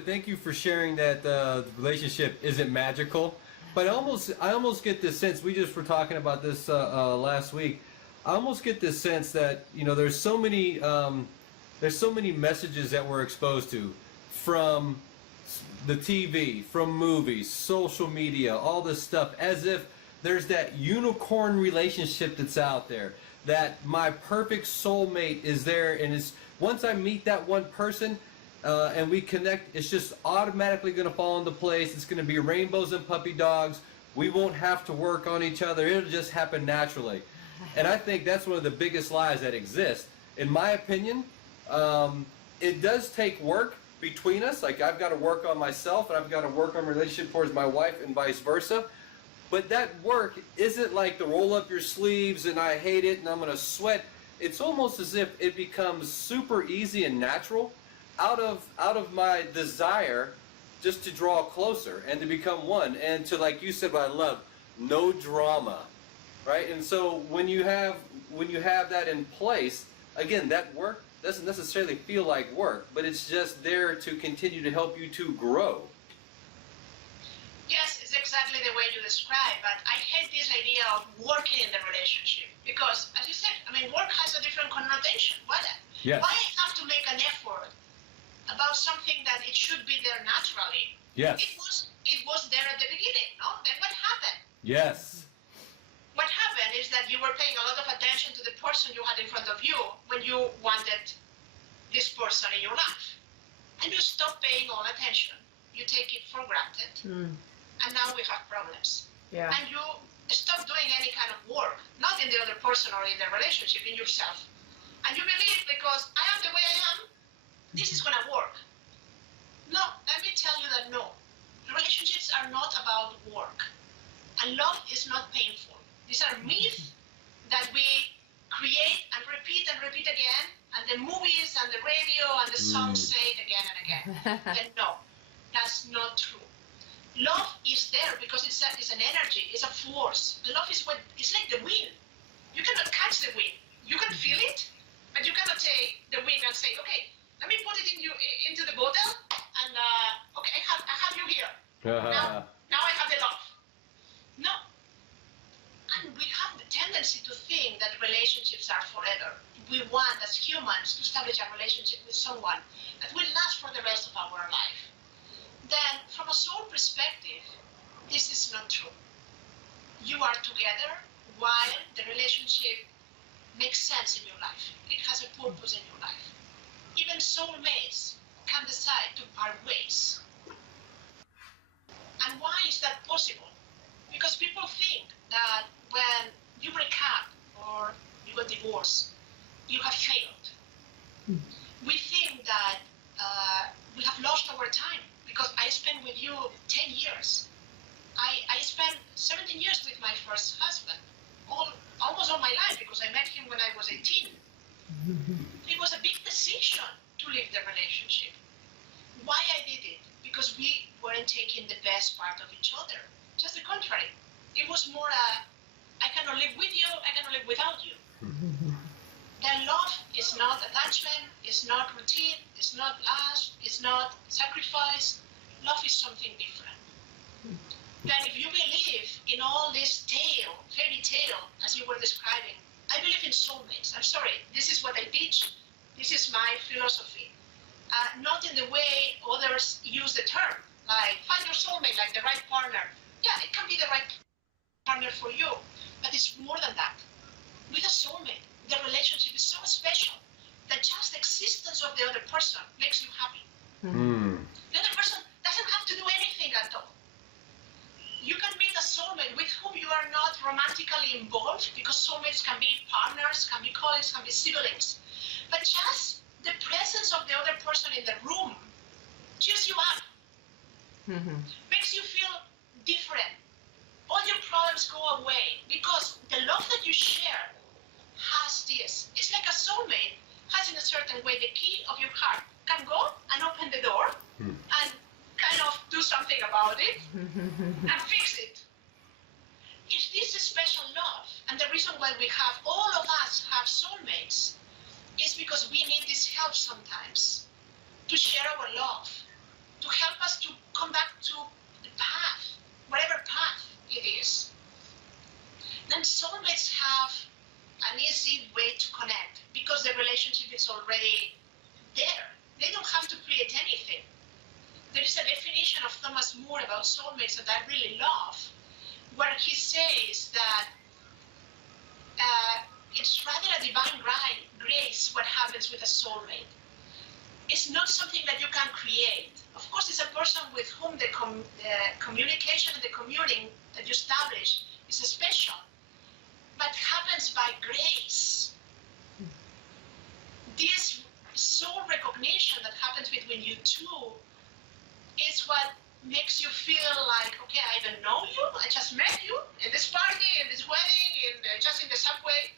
thank you for sharing that the relationship isn't magical. But I almost get this sense. We just were talking about this last week. I almost get this sense that there's so many messages that we're exposed to from the TV, from movies, social media, all this stuff, as if there's that unicorn relationship that's out there, that my perfect soulmate is there, and it's once I meet that one person and we connect, it's just automatically going to fall into place. It's going to be rainbows and puppy dogs. We won't have to work on each other. It'll just happen naturally. And I think that's one of the biggest lies that exist. In my opinion, it does take work between us. Like, I've got to work on myself, and I've got to work on my relationship towards my wife, and vice versa. But that work isn't like the roll up your sleeves and I hate it and I'm going to sweat. It's almost as if it becomes super easy and natural out of my desire just to draw closer and to become one, and to, like you said, what I love, no drama, right? And so when you have that in place, again, that work doesn't necessarily feel like work, but it's just there to continue to help you to grow. Yes, it's exactly the way you describe, but I hate this idea of working in the relationship because, as you said, work has a different connotation. Yes. Why have to make an effort about something that it should be there naturally? Yes. It was there at the beginning, no? Then what happened? Yes. What happened is that you were paying a lot of attention to the person you had in front of you when you wanted this person in your life. And you stop paying all attention. You take it for granted. And now we have problems. Yeah. And you stop doing any kind of work, not in the other person or in the relationship, in yourself. And you believe because I am the way I am, this is going to work. No, let me tell you that no. Relationships are not about work. And love is not painful. These are myths that we create and repeat again, and the movies and the radio and the songs say it again and again. Then no, that's not true. Love is there because it's an energy, it's a force. Love is it's like the wind. You cannot catch the wind. You can feel it, but you cannot take the wind and say, okay, let me put it into the bottle, and okay, I have you here. Now I have the love. No. And we have the tendency to think that relationships are forever. We want, as humans, to establish a relationship with someone that will last for the rest of our life. Then, from a soul perspective, this is not true. You are together while the relationship makes sense in your life. It has a purpose in your life. Even soulmates can decide to part ways. And why is that possible? Because people think that when you break up or you get divorced, you have failed. We think that we have lost our time because I spent with you 10 years. I spent 17 years with my first husband, almost all my life, because I met him when I was 18. It was a big decision to leave the relationship. Why I did it? Because we weren't taking the best part of each other. Just the contrary. It was more I cannot live with you, I cannot live without you. Then love is not attachment, it's not routine, it's not lust, it's not sacrifice. Love is something different. Then if you believe in all this fairy tale, as you were describing, I believe in soulmates. I'm sorry, this is what I teach. This is my philosophy. Not in the way others use the term, like find your soulmate, like the right partner. Yeah, it can be the right partner for you, but it's more than that. With a soulmate, the relationship is so special that just the existence of the other person makes you happy. The other person doesn't have to do anything at all. You can meet a soulmate with whom you are not romantically involved, because soulmates can be partners, can be colleagues, can be siblings. But just the presence of the other person in the room cheers you up, makes you feel different. All your problems go away because the love that you share has this. It's like a soulmate has in a certain way the key of your heart, can go and open the door and kind of do something about it and fix it. It's this special love, and the reason why all of us have soulmates is because we need this help sometimes to share our love, to help us to come back to the path, whatever path it is. Then soulmates have an easy way to connect because the relationship is already there. They don't have to create anything. There is a definition of Thomas More about soulmates that I really love, where he says that it's rather a divine grace what happens with a soulmate. It's not something that you can create. Of course, it's a person with whom the communication and the communing that you establish is special, but happens by grace. This soul recognition that happens between you two is what makes you feel like, okay, I don't know you, I just met you in this party, in this wedding, just in the subway,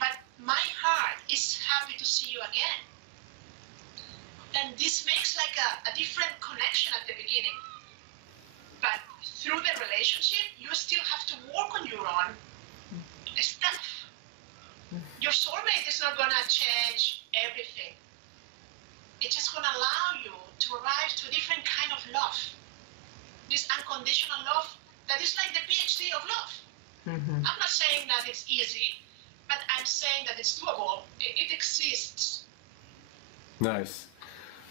but my heart is happy to see you again. And this makes like a different connection at the beginning. But through the relationship, you still have to work on your own stuff. Your soulmate is not gonna change everything. It's just gonna allow you to arrive to a different kind of love. This unconditional love that is like the PhD of love. I'm not saying that it's easy, but I'm saying that it's doable. It exists. Nice.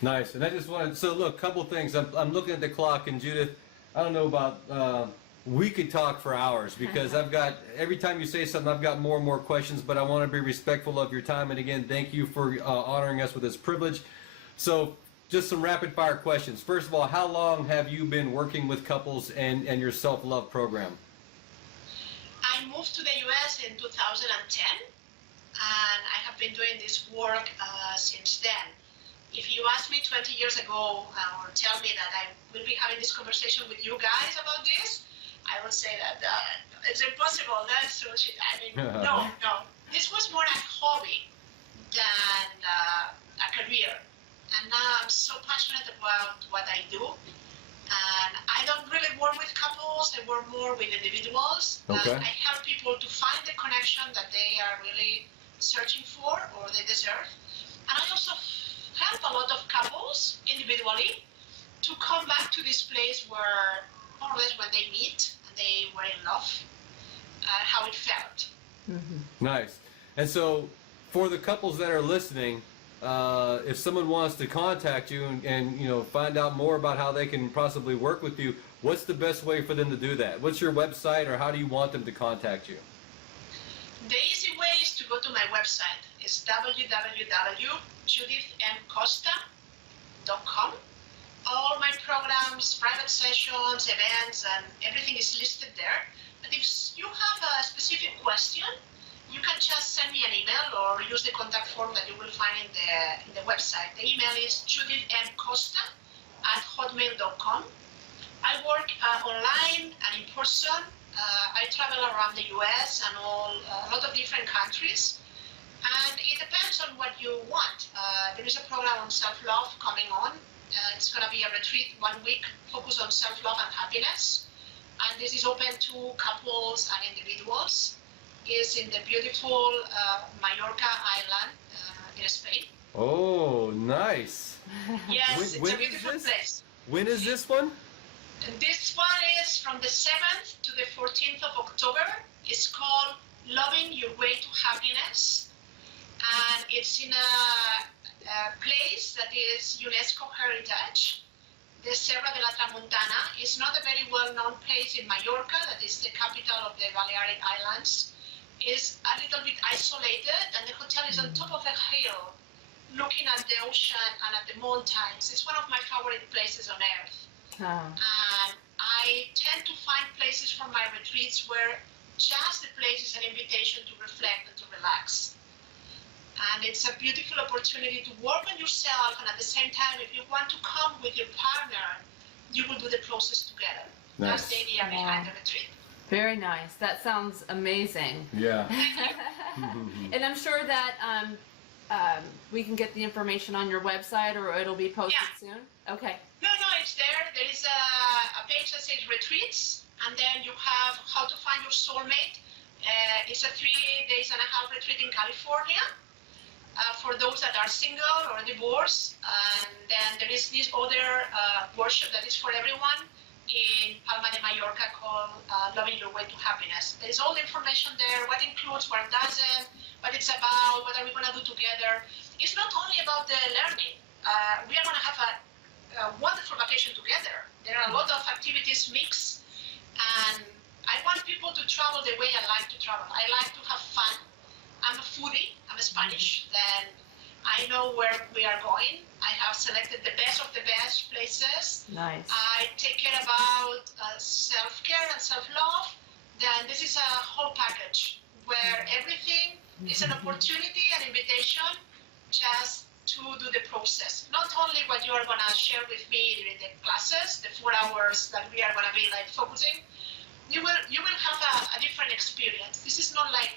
Nice. And I just wanted, so look, couple things. I'm looking at the clock, and Judith, I don't know about, we could talk for hours because I've got, every time you say something, I've got more and more questions, but I want to be respectful of your time. And again, thank you for honoring us with this privilege. So just some rapid fire questions. First of all, how long have you been working with couples and your self-love program? I moved to the US in 2010, and I have been doing this work since then. If you asked me 20 years ago or tell me that I will be having this conversation with you guys about this, I would say that it's impossible. That's bullshit. I mean, no. This was more a hobby than a career. And now I'm so passionate about what I do. And I don't really work with couples. I work more with individuals. Okay. I help people to find the connection that they are really searching for or they deserve. And I also help a lot of couples individually to come back to this place where, more or less, when they meet and they were in love, how it felt. Nice. And so for the couples that are listening, if someone wants to contact you and you know, find out more about how they can possibly work with you, what's the best way for them to do that? What's your website, or how do you want them to contact you? The easy way is to go to my website. It's www.judithamcosta.com. All my programs, private sessions, events, and everything is listed there. But if you have a specific question, you can just send me an email or use the contact form that you will find in the website. The email is judithmcosta@hotmail.com. I work online and in person. I travel around the US and a lot of different countries. And it depends on what you want. There is a program on self-love coming on. It's going to be a retreat, 1 week, focused on self-love and happiness. And this is open to couples and individuals. It's in the beautiful Mallorca island in Spain. Oh, nice. Yes, it's a beautiful place. When is this one? And this one is from the 7th to the 14th of October. It's called Loving Your Way to Happiness. And it's in a place that is UNESCO heritage. The Serra de la Tramuntana is not a very well-known place in Mallorca, that is the capital of the Balearic Islands. It's a little bit isolated, and the hotel is on top of a hill, looking at the ocean and at the mountains. It's one of my favorite places on earth. And I tend to find places for my retreats where just the place is an invitation to reflect and to relax. And it's a beautiful opportunity to work on yourself, and at the same time, if you want to come with your partner, you will do the process together. Nice. That's the idea behind the retreat. Very nice. That sounds amazing. Yeah. And I'm sure that we can get the information on your website, or it'll be posted soon. Okay. No, it's there. There is a page that says retreats, and then you have how to find your soulmate. It's a 3 days and a half retreat in California. for those that are single or divorced. And then there is this other workshop that is for everyone in Palma de Mallorca called Loving Your Way to Happiness. There is all the information there, what includes, what doesn't, what it's about, what are we going to do together. It's not only about the learning. We are going to have a wonderful vacation together. There are a lot of activities mixed, and I want people to travel the way I like to travel. I like to have fun. I'm a foodie, I'm Spanish, then I know where we are going. I have selected the best of the best places. Nice. I take care about self-care and self-love. Then this is a whole package where everything is an opportunity, an invitation, just to do the process. Not only what you are going to share with me during the classes, the 4 hours that we are going to be like focusing, you will have a different experience. This is not like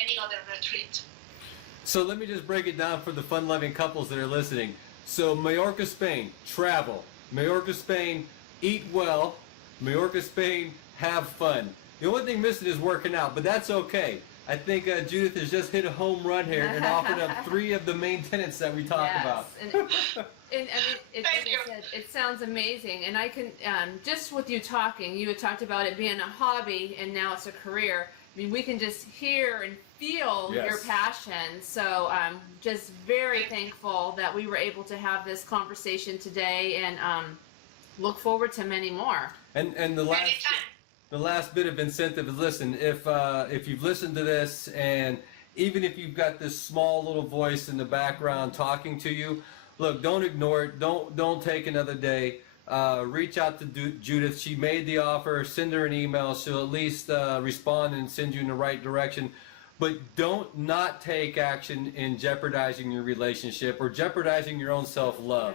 any other retreat. So let me just break it down for the fun-loving couples that are listening. So Mallorca, Spain, travel. Mallorca, Spain, eat well. Mallorca, Spain, have fun. The only thing missing is working out, but that's okay. I think Judith has just hit a home run here and offered up 3 of the main tenets that we talked about. And I mean, like I said, it sounds amazing. And I can, just with you talking, you had talked about it being a hobby and now it's a career. I mean, we can just hear and feel your passion. So I'm just very thankful that we were able to have this conversation today, and look forward to many more. And the last bit of incentive is, listen, if you've listened to this, and even if you've got this small little voice in the background talking to you, look, don't ignore it. Don't take another day. Reach out to Judith. She made the offer. Send her an email. She'll at least respond and send you in the right direction. But don't not take action in jeopardizing your relationship or jeopardizing your own self-love.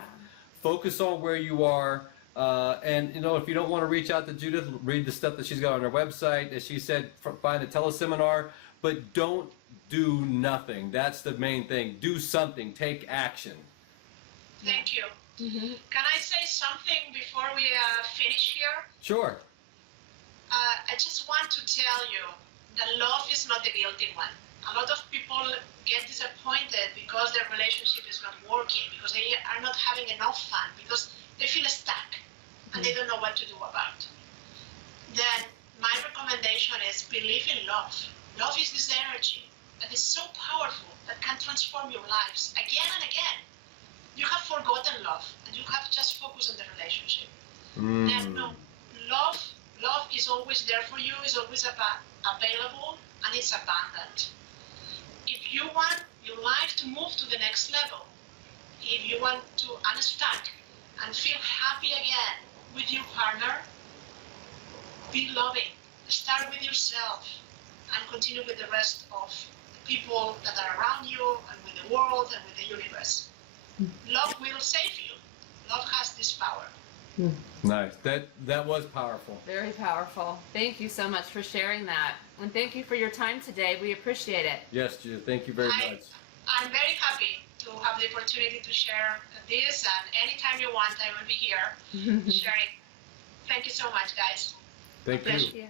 Focus on where you are. And, you know, if you don't want to reach out to Judith, read the stuff that she's got on her website. As she said, find a teleseminar. But don't do nothing. That's the main thing. Do something. Take action. Thank you. Mm-hmm. Can I say something before we finish here? Sure. I just want to tell you that love is not the guilty one. A lot of people get disappointed because their relationship is not working, because they are not having enough fun, because they feel stuck and they don't know what to do about. Then my recommendation is believe in love. Love is this energy that is so powerful that can transform your lives again and again. You have forgotten love and you have just focused on the relationship. Then no, love is always there for you, is always available, and it's abundant. If you want your life to move to the next level, if you want to unstuck and feel happy again with your partner, be loving. Start with yourself and continue with the rest of the people that are around you and with the world and with the universe. Love will save you. Love has this power. Nice. That was powerful. Very powerful. Thank you so much for sharing that. And thank you for your time today. We appreciate it. Yes, Judith. Thank you very much. I'm very happy to have the opportunity to share this, and anytime you want, I will be here sharing. Thank you so much, guys. Thank you. Thank you.